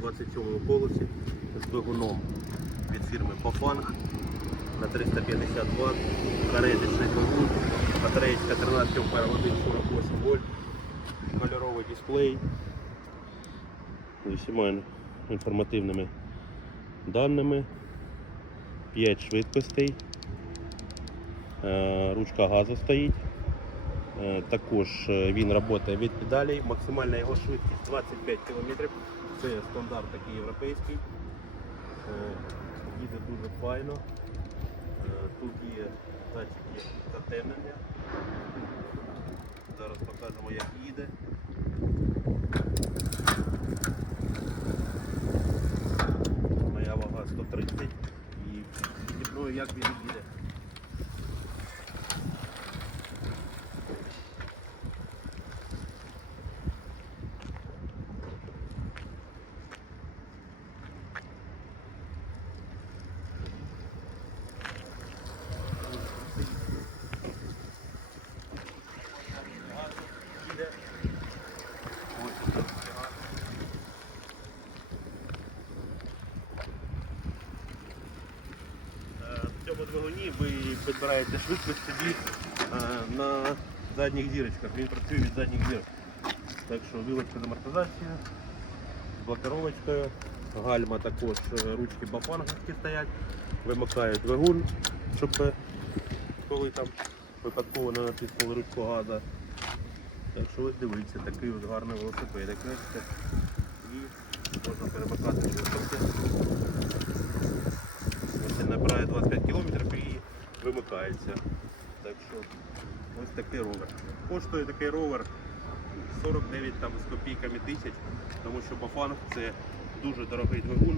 27 колесі з двигуном від фірми Bafang на 350 Вт, каретичний двигун, батареєчка 13 ампер 1,48 вольт, кольоровий дисплей. З усіма інформативними даними, 5 швидкостей, Е, ручка газу стоїть. Е, Також е, він працює від педалей. Максимальна його швидкість 25 км. Це стандарт такий європейський. Е, Їде дуже файно. Тут є датчики затемнення. Зараз покажемо як їде. Моя вага 130 і зі як він. Їде. Ось тут фіга. Е, В цьому двигуні ви підбираєте швидкість собі е, на задніх дірочках. Він працює від задніх дірок. Так що вилочка з амортизацією, з блокировочкою, гальма також, е, ручки бафанговські стоять, вимикає двигун, щоб коли там випадково не натиснули ручку газа. Так що ось дивіться, такий от гарний велосипед, як бачите. І можна перемикати швидкості. Ось він набирає 25 км і вимикається. Так що ось такий ровер. Коштує такий ровер 49 там, з копійками тисяч, тому що Бафанг це дуже дорогий двигун.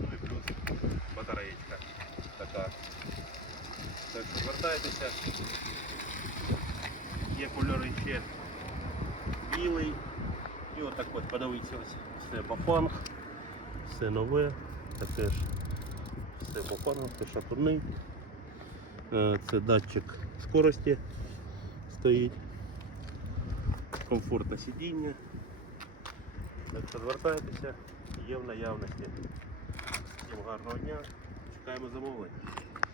Ну і плюс батареєчка така. Так що звертайтеся. Є кольори ще білий. І отак от подивіться ось. Все Бафанг, все нове, таке ж все Бафанг, це шатурний. Е, Це датчик скорості стоїть. Комфортне сидіння. Так що звертайтеся, є в наявності. Всім гарного дня. Чекаємо замовлення.